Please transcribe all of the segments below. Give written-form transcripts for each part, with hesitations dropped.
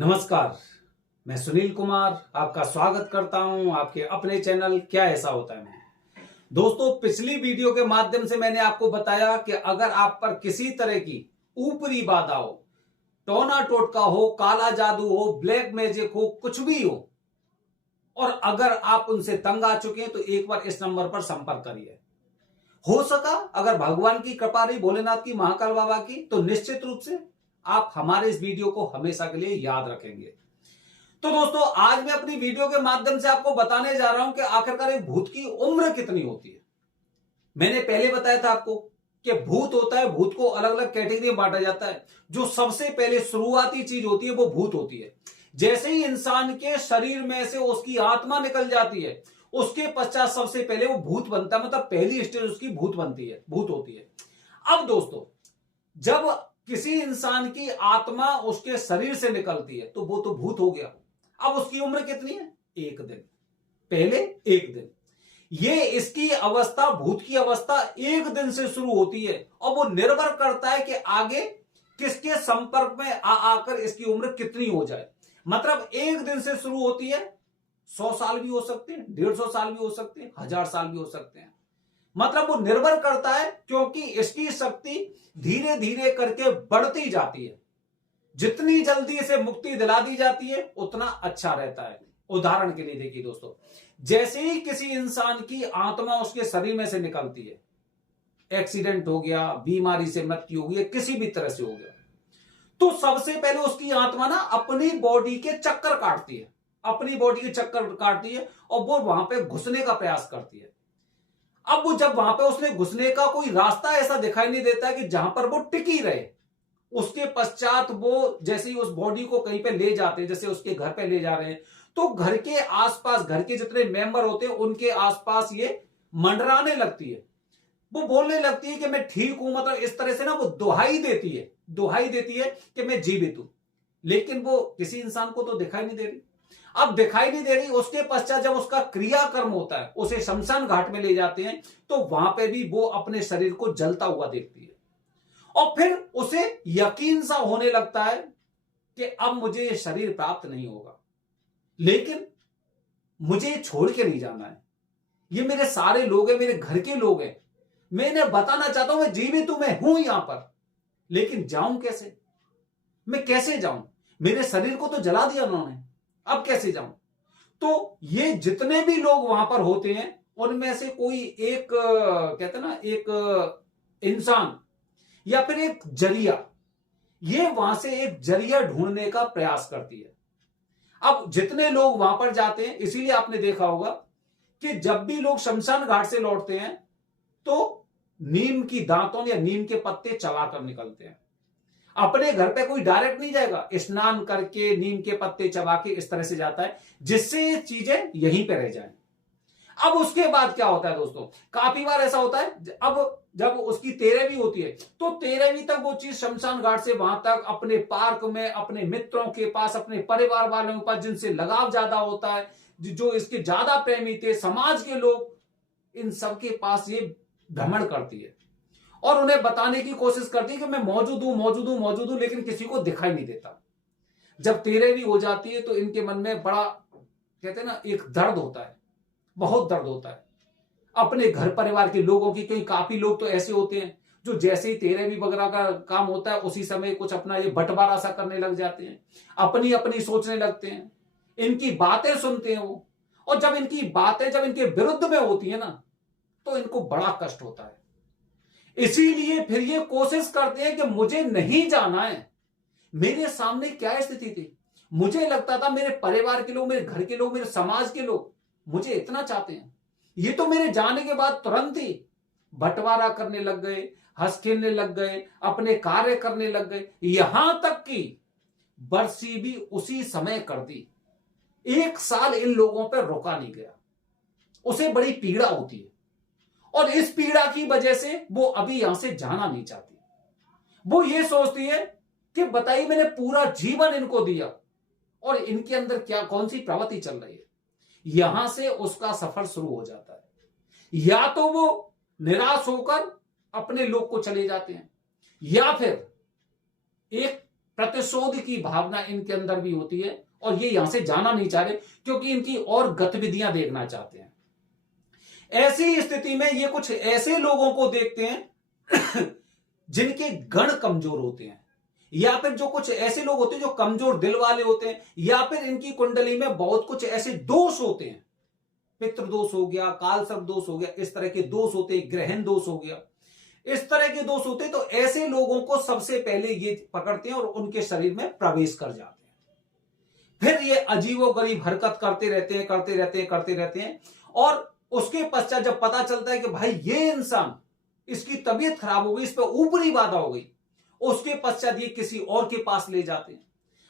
नमस्कार, मैं सुनील कुमार आपका स्वागत करता हूं आपके अपने चैनल क्या ऐसा होता है में। दोस्तों, पिछली वीडियो के माध्यम से मैंने आपको बताया कि अगर आप पर किसी तरह की ऊपरी बाधा हो, टोना टोटका हो, काला जादू हो, ब्लैक मैजिक हो, कुछ भी हो, और अगर आप उनसे तंग आ चुके हैं तो एक बार इस नंबर पर संपर्क करिए। हो सका अगर भगवान की कृपा रही, भोलेनाथ की, महाकाल बाबा की, तो निश्चित रूप से आप हमारे इस वीडियो को हमेशा के लिए याद रखेंगे। तो दोस्तों, आज मैं अपनी वीडियो के माध्यम से आपको बताने जा रहा हूं कि आखिरकार एक भूत की उम्र कितनी होती है। मैंने पहले बताया था आपको कि भूत होता है, भूत को अलग अलग कैटेगरी में बांटा जाता है। जो सबसे पहले शुरुआती चीज होती है वो भूत होती है। जैसे ही इंसान के शरीर में से उसकी आत्मा निकल जाती है, उसके पश्चात सबसे पहले वो भूत बनता है, मतलब पहली स्टेज उसकी भूत बनती है, भूत होती है। अब दोस्तों, जब किसी इंसान की आत्मा उसके शरीर से निकलती है तो वो तो भूत हो गया। अब उसकी उम्र कितनी है? एक दिन। पहले एक दिन, ये इसकी अवस्था, भूत की अवस्था एक दिन से शुरू होती है और वो निर्भर करता है कि आगे किसके संपर्क में आकर इसकी उम्र कितनी हो जाए। मतलब एक दिन से शुरू होती है, 100 साल भी हो सकते हैं, 150 साल भी हो सकते हैं, 1000 साल भी हो सकते हैं। मतलब वो निर्भर करता है, क्योंकि इसकी शक्ति धीरे धीरे करके बढ़ती जाती है। जितनी जल्दी इसे मुक्ति दिला दी जाती है उतना अच्छा रहता है। उदाहरण के लिए देखिए दोस्तों, जैसे ही किसी इंसान की आत्मा उसके शरीर में से निकलती है, एक्सीडेंट हो गया, बीमारी से मृत्यु हो गई, किसी भी तरह से हो गया, तो सबसे पहले उसकी आत्मा ना अपनी बॉडी के चक्कर काटती है, अपनी बॉडी के चक्कर काटती है और वो वहां पे घुसने का प्रयास करती है। अब वो जब वहां पे उसने घुसने का कोई रास्ता ऐसा दिखाई नहीं देता कि जहां पर वो टिकी रहे, उसके पश्चात वो जैसे ही उस बॉडी को कहीं पे ले जाते हैं, जैसे उसके घर पे ले जा रहे हैं, तो घर के आसपास, घर के जितने मेंबर होते हैं उनके आसपास ये मंडराने लगती है। वो बोलने लगती है कि मैं ठीक हूं, मतलब इस तरह से ना वो दुहाई देती है कि मैं जीवित हूं। लेकिन वो किसी इंसान को तो दिखाई नहीं दे रही। अब दिखाई नहीं दे रही, उसके पश्चात जब उसका क्रियाकर्म होता है, उसे शमशान घाट में ले जाते हैं, तो वहां पे भी वो अपने शरीर को जलता हुआ देखती है और फिर उसे यकीन सा होने लगता है कि अब मुझे ये शरीर प्राप्त नहीं होगा, लेकिन मुझे छोड़ के नहीं जाना है। ये मेरे सारे लोग हैं, मेरे घर के लोग हैं, मैं इन्हें बताना चाहता हूं मैं जीवित हूं, मैं हूं यहां पर, लेकिन जाऊं कैसे? मैं कैसे जाऊं? मेरे शरीर को तो जला दिया उन्होंने, अब कैसे जाऊं? तो ये जितने भी लोग वहां पर होते हैं उनमें से कोई एक कहते हैं ना, एक इंसान या फिर एक जरिया, ये वहां से एक जरिया ढूंढने का प्रयास करती है। अब जितने लोग वहां पर जाते हैं, इसीलिए आपने देखा होगा कि जब भी लोग शमशान घाट से लौटते हैं तो नीम की दांतों या नीम के पत्ते चबाकर निकलते हैं। अपने घर पे कोई डायरेक्ट नहीं जाएगा, स्नान करके नीम के पत्ते चबा के इस तरह से जाता है जिससे ये चीजें यहीं पे रह जाएं। अब उसके बाद क्या होता है दोस्तों, काफी बार ऐसा होता है, अब जब उसकी 13वीं होती है तो 13वीं तक वो चीज शमशान घाट से वहां तक अपने पार्क में, अपने मित्रों के पास, अपने परिवार वालों के पास जिनसे लगाव ज्यादा होता है, जो इसके ज्यादा प्रेमी थे, समाज के लोग, इन सबके पास ये भ्रमण करती है और उन्हें बताने की कोशिश करती है कि मैं मौजूद हूं, मौजूद हूं, मौजूद हूं, लेकिन किसी को दिखाई नहीं देता। जब 13वीं हो जाती है तो इनके मन में बड़ा, कहते हैं ना, एक दर्द होता है, बहुत दर्द होता है अपने घर परिवार के लोगों की। कई काफी लोग तो ऐसे होते हैं जो जैसे ही 13वीं वगैरह का काम होता है उसी समय कुछ अपना ये बंटवारा सा करने लग जाते हैं, अपनी अपनी सोचने लगते हैं, इनकी बातें सुनते हैं वो, और जब इनकी बातें जब इनके विरुद्ध में होती है ना तो इनको बड़ा कष्ट होता है। इसीलिए फिर ये कोशिश करते हैं कि मुझे नहीं जाना है। मेरे सामने क्या स्थिति थी, मुझे लगता था मेरे परिवार के लोग, मेरे घर के लोग, मेरे समाज के लोग मुझे इतना चाहते हैं, ये तो मेरे जाने के बाद तुरंत ही बंटवारा करने लग गए, हंस खेलने लग गए, अपने कार्य करने लग गए, यहां तक कि बरसी भी उसी समय कर दी। 1 साल इन लोगों पर रोका नहीं गया। उसे बड़ी पीड़ा होती है और इस पीड़ा की वजह से वो अभी यहां से जाना नहीं चाहती। वो ये सोचती है कि बताइए, मैंने पूरा जीवन इनको दिया और इनके अंदर क्या, कौन सी प्रवृत्ति चल रही है। यहां से उसका सफर शुरू हो जाता है। या तो वो निराश होकर अपने लोग को चले जाते हैं, या फिर एक प्रतिशोध की भावना इनके अंदर भी होती है और ये यहां से जाना नहीं चाह रहे क्योंकि इनकी और गतिविधियां देखना चाहते हैं। ऐसी स्थिति में ये कुछ ऐसे लोगों को देखते हैं जिनके गण कमजोर होते हैं, या फिर जो कुछ ऐसे लोग होते हैं जो कमजोर दिल वाले होते हैं, या फिर इनकी कुंडली में बहुत कुछ ऐसे दोष होते हैं, पितृ दोष हो गया, काल सर्प दोष हो गया, इस तरह के दोष होते हैं, ग्रहण दोष हो गया, इस तरह के दोष होते हैं। तो ऐसे लोगों को सबसे पहले ये पकड़ते हैं और उनके शरीर में प्रवेश कर जाते हैं। फिर ये अजीबोगरीब हरकत करते रहते हैं और उसके पश्चात जब पता चलता है कि भाई ये इंसान, इसकी तबीयत खराब हो गई, इस पर ऊपरी बाधा हो गई, उसके पश्चात ये किसी और के पास ले जाते हैं।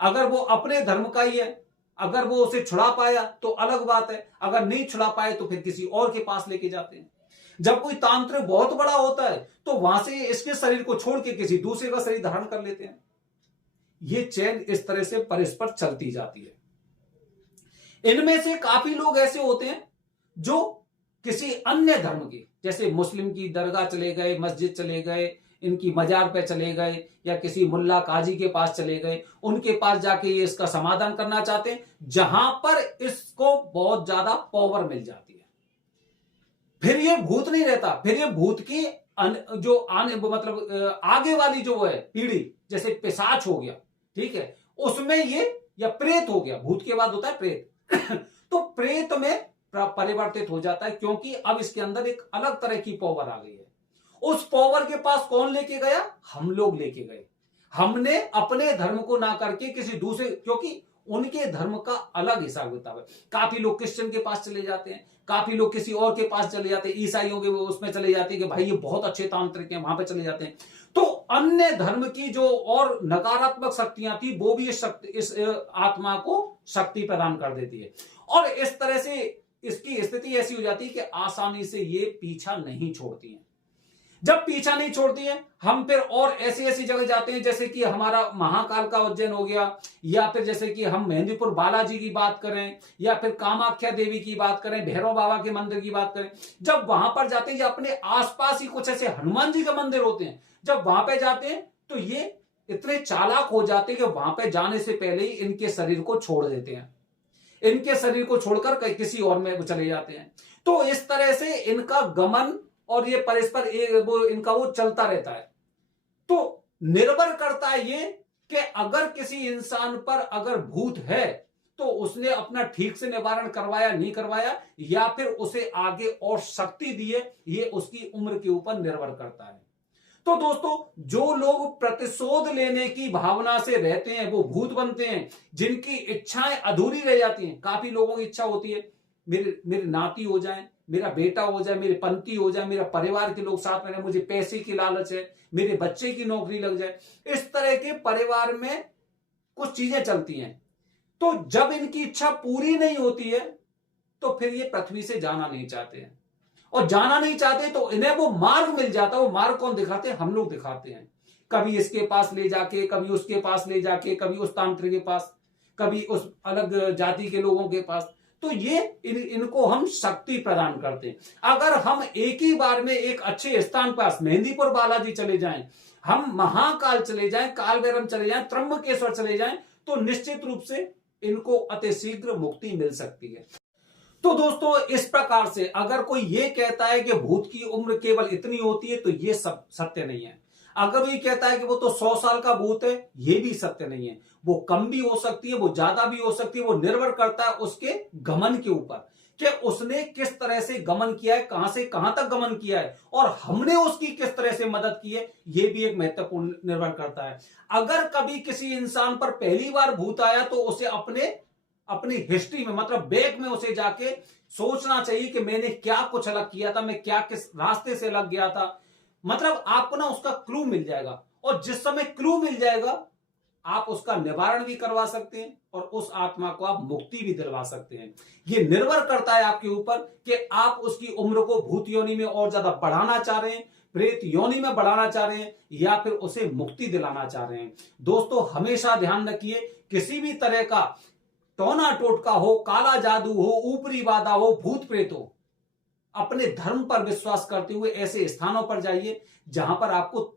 अगर वो अपने धर्म का ही है, अगर वो उसे छुड़ा पाया तो अलग बात है, अगर नहीं छुड़ा पाए तो फिर किसी और के पास लेके जाते हैं। जब कोई तांत्रिक बहुत बड़ा होता है तो वहां से इसके शरीर को छोड़ के किसी दूसरे का शरीर धारण कर लेते हैं। ये चैन इस तरह से परस्पर चलती जाती है। इनमें से काफी लोग ऐसे होते हैं जो किसी अन्य धर्म के, जैसे मुस्लिम की दरगाह चले गए, मस्जिद चले गए, इनकी मजार पे चले गए, या किसी मुल्ला काजी के पास चले गए, उनके पास जाके ये इसका समाधान करना चाहते हैं, जहां पर इसको बहुत ज्यादा पावर मिल जाती है। फिर ये भूत नहीं रहता, फिर ये भूत की जो आने मतलब आगे वाली जो है पीढ़ी, जैसे पिशाच हो गया, ठीक है, उसमें ये, या प्रेत हो गया, भूत के बाद होता है प्रेत तो प्रेत में परिवर्तित हो जाता है, क्योंकि अब इसके अंदर एक अलग तरह की पावर आ गई है। उस पावर के पास कौन लेके गया? हम लोग लेके गए। हमने अपने धर्म को ना करके किसी दूसरे, क्योंकि उनके धर्म का अलग हिसाब किताब है। काफी लोग क्रिश्चियन के पास चले जाते हैं, काफी लोग किसी और के पास चले जाते हैं, ईसाइयों के उसमें चले जाते हैं कि भाई ये बहुत अच्छे तांत्रिक हैं, वहां पे चले जाते हैं। तो अन्य धर्म की जो और नकारात्मक शक्तियां थी वो भी इस आत्मा को शक्ति प्रदान कर देती है, और इस तरह से इसकी स्थिति ऐसी हो जाती है कि आसानी से ये पीछा नहीं छोड़ती है। जब पीछा नहीं छोड़ती है, हम फिर और ऐसी ऐसी जगह जाते हैं, जैसे कि हमारा महाकाल का उज्जैन हो गया, या फिर जैसे कि हम मेहंदीपुर बालाजी की बात करें, या फिर कामाख्या देवी की बात करें, भैरव बाबा के मंदिर की बात करें। जब वहां पर जाते हैं, या अपने आसपास ही कुछ ऐसे हनुमान जी के मंदिर होते हैं, जब वहां पे जाते हैं तो ये इतने चालाक हो जाते हैं कि वहां पे जाने से पहले ही इनके शरीर को छोड़ देते हैं, इनके शरीर को छोड़कर किसी और में चले जाते हैं। तो इस तरह से इनका गमन और ये परस्पर इनका वो चलता रहता है। तो निर्भर करता है ये कि अगर किसी इंसान पर अगर भूत है तो उसने अपना ठीक से निवारण करवाया नहीं करवाया, या फिर उसे आगे और शक्ति दी है, ये उसकी उम्र के ऊपर निर्भर करता है। तो दोस्तों, जो लोग प्रतिशोध लेने की भावना से रहते हैं वो भूत बनते हैं, जिनकी इच्छाएं अधूरी रह जाती हैं। काफी लोगों की इच्छा होती है मेरे नाती हो जाए, मेरा बेटा हो जाए, मेरी पंथी हो जाए, मेरा परिवार के लोग साथ में रहे, मुझे पैसे की लालच है, मेरे बच्चे की नौकरी लग जाए। इस तरह के परिवार में कुछ चीजें चलती हैं। तो जब इनकी इच्छा पूरी नहीं होती है तो फिर ये पृथ्वी से जाना नहीं चाहते हैं, और जाना नहीं चाहते तो इन्हें वो मार्ग मिल जाता है। वो मार्ग कौन दिखाते हैं? हम लोग दिखाते हैं। कभी इसके पास ले जाके, कभी उसके पास ले जाके, कभी उस तांत्रिक के पास, कभी उस अलग जाति के लोगों के पास। तो ये इनको हम शक्ति प्रदान करते हैं। अगर हम एक ही बार में एक अच्छे स्थान पास मेहंदीपुर बालाजी चले जाएं, हम महाकाल चले जाएं, काल भैरव चले जाएं, त्र्यंबकेश्वर चले जाएं, तो निश्चित रूप से इनको अतिशीघ्र मुक्ति मिल सकती है। तो दोस्तों, इस प्रकार से अगर कोई ये कहता है कि भूत की उम्र केवल इतनी होती है तो ये सब सत्य नहीं है। अगर ये कहता है कि वो तो 100 साल का भूत है, ये भी सत्य नहीं है। वो कम भी हो सकती है, वो ज्यादा भी हो सकती है। वो निर्भर करता है उसके गमन के ऊपर कि उसने किस तरह से गमन किया है, कहां से कहां तक गमन किया है, और हमने उसकी किस तरह से मदद की है, ये भी एक महत्वपूर्ण निर्भर करता है। अगर कभी किसी इंसान पर पहली बार भूत आया तो उसे अपनी हिस्ट्री में, मतलब बैक में उसे जाके सोचना चाहिए कि मैंने क्या कुछ अलग किया था, मैं क्या किस रास्ते से लग गया था। मतलब आपको ना उसका क्लू मिल जाएगा, और जिस समय क्लू मिल जाएगा आप उसका निवारण भी करवा सकते हैं और उस आत्मा को आप मुक्ति भी दिलवा सकते हैं। ये निर्भर करता है आपके ऊपर कि आप उसकी उम्र को भूत योनि में और ज्यादा बढ़ाना चाह रहे हैं, प्रेत योनि में बढ़ाना चाह रहे हैं, या फिर उसे मुक्ति दिलाना चाह रहे हैं। दोस्तों, हमेशा ध्यान रखिए, किसी भी तरह का टोना टोटका हो, काला जादू हो, ऊपरी बाधा हो, भूत प्रेत हो, अपने धर्म पर विश्वास करते हुए ऐसे स्थानों पर जाइए जहां पर आपको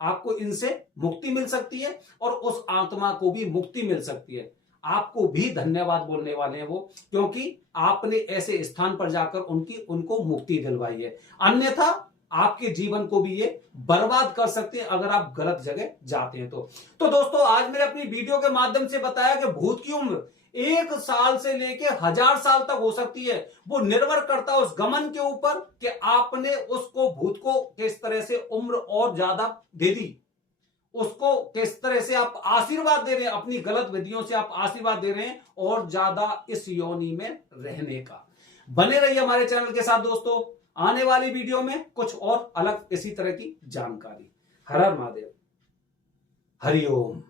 आपको इनसे मुक्ति मिल सकती है और उस आत्मा को भी मुक्ति मिल सकती है। आपको भी धन्यवाद बोलने वाले हैं वो, क्योंकि आपने ऐसे स्थान पर जाकर उनको मुक्ति दिलवाई है। अन्यथा आपके जीवन को भी ये बर्बाद कर सकते हैं अगर आप गलत जगह जाते हैं तो दोस्तों, आज मैंने अपनी वीडियो के माध्यम से बताया कि भूत की उम्र 1 साल से लेके 1000 साल तक हो सकती है। वो निर्भर करता है उस गमन के ऊपर कि आपने उसको, भूत को, किस तरह से उम्र और ज्यादा दे दी, उसको किस तरह से आप आशीर्वाद दे रहे हैं, अपनी गलत विधियों से आप आशीर्वाद दे रहे हैं और ज्यादा इस योनि में रहने का। बने रहिए हमारे चैनल के साथ दोस्तों, आने वाली वीडियो में कुछ और अलग इसी तरह की जानकारी। हर हर महादेव, हरिओम।